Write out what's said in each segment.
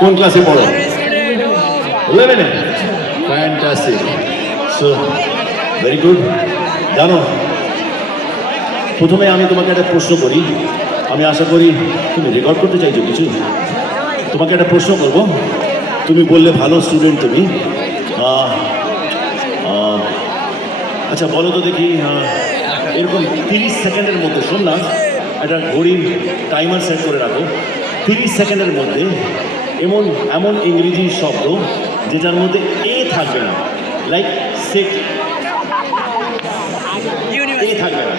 কোন ক্লাসে পড়ো? 11 এ। Fantastic, so very good. জানো, প্রথমে আমি তোমাকে একটা প্রশ্ন করি, আমি আশা করি তুমি রেকর্ড করতে চাইছো কিছু। তোমাকে একটা প্রশ্ন করব, তুমি বললে ভালো স্টুডেন্ট তুমি। আচ্ছা বলো তো দেখি, এরকম 30 সেকেন্ডের মধ্যে, শোন না, একটা ঘড়ির টাইমার সেট করে রাখো। 30 সেকেন্ডের মধ্যে এমন এমন ইংরেজি শব্দ যেটার মধ্যে এ থাকবে না, লাইক সেট, এ থাকবে না।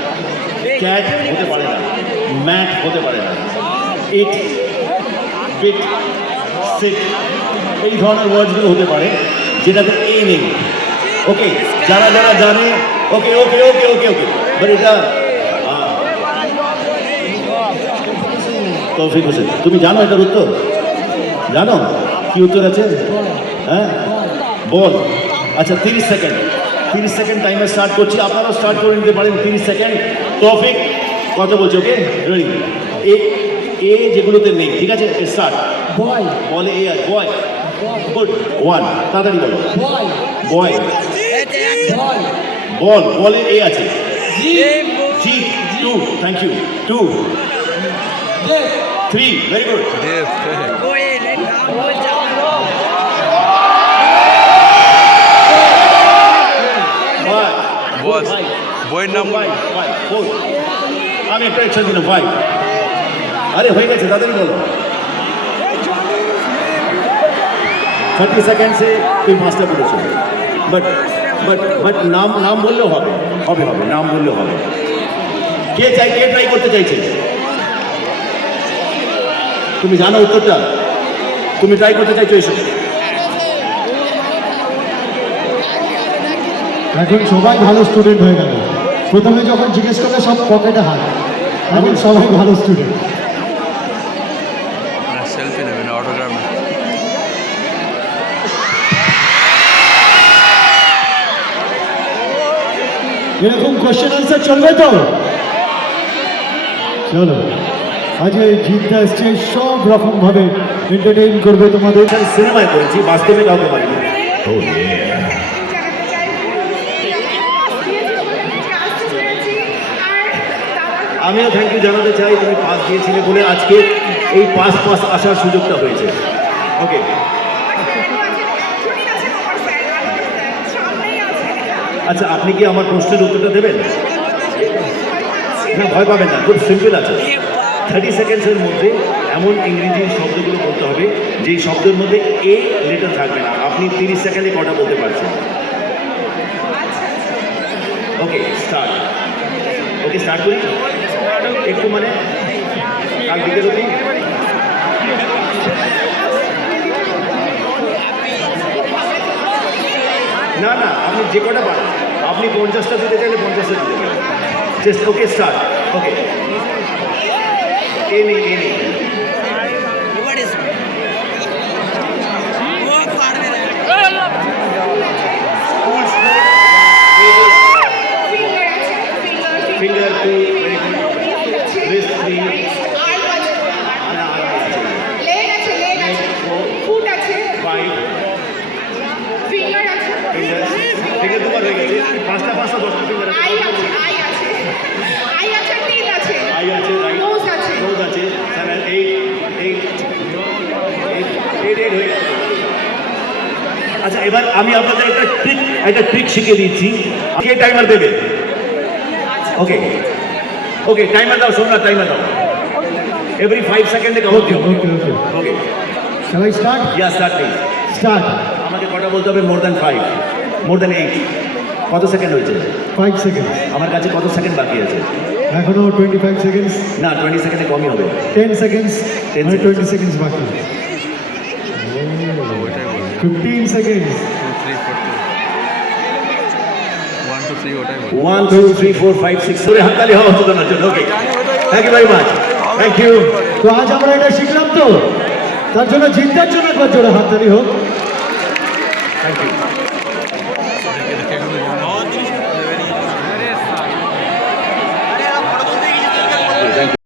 ক্যাট হতে পারে না, ম্যাট হতে পারে না, ইট, বিট, সিট, এই ধরনের ওয়ার্ডসগুলো হতে পারে যেটাতে এ নেই। ওকে, যারা যারা জানে, ওকে ওকে ওকে ওকে ওকে, বাট এটা তৌফিক হোসেন, তুমি জানো এটার উত্তর? জানো কি উত্তর আছে? হ্যাঁ, বল। আচ্ছা 30 সেকেন্ড, 30 সেকেন্ড টাইমার স্টার্ট করছি, আপনারাও স্টার্ট করে নিতে পারেন। 30 সেকেন্ড। তৌফিক কত বলছে? Okay ready. এ, এ যেগুলোতে নেই, ঠিক আছে, স্টার্ট। বয়, বলে এ আর বয়, গুড, 1, তাড়াতাড়ি বলো। বয়, বয়, বয়, বল, বলে এ আছে। জিপ, জি, 2, থ্যাংক ইউ, 2, জেপ, 3, ভেরি গুড। বস, বইয়ের নাম বল। আমি একটা একশো দিন 5। আরে হয়ে গেছে, তাড়াতাড়ি বলো। 30 সেকেন্ডসে তুই 5টা বলেছো, বাট বাট বাট নাম নাম বললেও হবে, হবে হবে, নাম বললেও হবে। কে চাই, কে ট্রাই করতে চাইছে? তুমি জানো উত্তরটা? তুমি ট্রাই করতে চাইছো এসব? এখন সবাই ভালো স্টুডেন্ট হয়ে গেল। প্রথমে যখন জিজ্ঞেস করলে সব পকেটে হাত, এখন সবাই ভালো স্টুডেন্ট। সেলফি নেবে না, অটোগ্রাফ। এরকম কোশ্চেন আনসার চলবে তো? চলো, আজকে জিততে আসছে, সব রকম ভাবে এন্টারটেইন করবে তোমাদের। সিনেমায় করেছি, বাস্তবে কাউকে পারিনি। আমিও থ্যাংক ইউ জানাতে চাই, তুমি পাস দিয়েছিলে বলে আজকে এই পাস আসার সুযোগটা হয়েছে। ওকে, আচ্ছা আপনি কি আমার প্রশ্নের উত্তরটা দেবেন? না ভয় পাবেন না, খুব সিম্পল আছে। 30 সেকেন্ডসের মধ্যে এমন ইংরেজি শব্দগুলো বলতে হবে যেই শব্দের মধ্যে এ লেটার থাকবে না। আপনি 30 সেকেন্ডে কটা বলতে পারছেন? Okay start. ওকে স্টার্ট করি একটু, মানে কাল বিকেল অবধি। না না, আপনি যে কটা পারেন, আপনি 50টা দিতে চাইলে 50টা দিতে পারেন। Just okay start. ওকে, এ নেই, এ নেই। Finger 2, very good. Wrist 3, foot আছে, 5, ফিঙ্গার আছে, ফিঙ্গার দুবার হয়ে গেছে। 5টা 10টা ফিঙ্গার আছে। আই আছে, আই আছে, আই আছে, টিথ আছে, আই আছে, রাইট, নোজ আছে, নোজ আছে, 7, 8 হয়ে গেছে। আচ্ছা এবার আমি আপনাদের একটা ট্রিক শিখিয়ে দিচ্ছি। কে টাইমার দেবে? ওকে ওকে, টাইমার দাও, শোন না, টাইমার দাও। এভরি 5 সেকেন্ডে কাউন্ট দিও। ওকে ওকে, ওকে, shall I start? Yeah start please. Start. আমাকে কটা বলতে হবে? More than 5, more than 8। কত সেকেন্ড হয়েছে? 5 সেকেন্ড। আমার কাছে কত সেকেন্ড বাকি আছে? এখনো 25 সেকেন্ডস। না, 20 সেকেন্ডে কমই হবে। 10 সেকেন্ডস, 10 আর seconds. 20 সেকেন্ডস বাকি। ওইটাই বল। 15 সেকেন্ডস। 2 3 4 1 2 3 ওটাই বল। 1 2 3 4 5 6 ধরে হাততালি হওয়া হতো না জন্য। Okay, thank you very much, thank you. তো আজ আমরা এটা শিখলাম তো, তার জন্য জিতবার জন্য একবার জোরে হাততালি হোক। Thank you.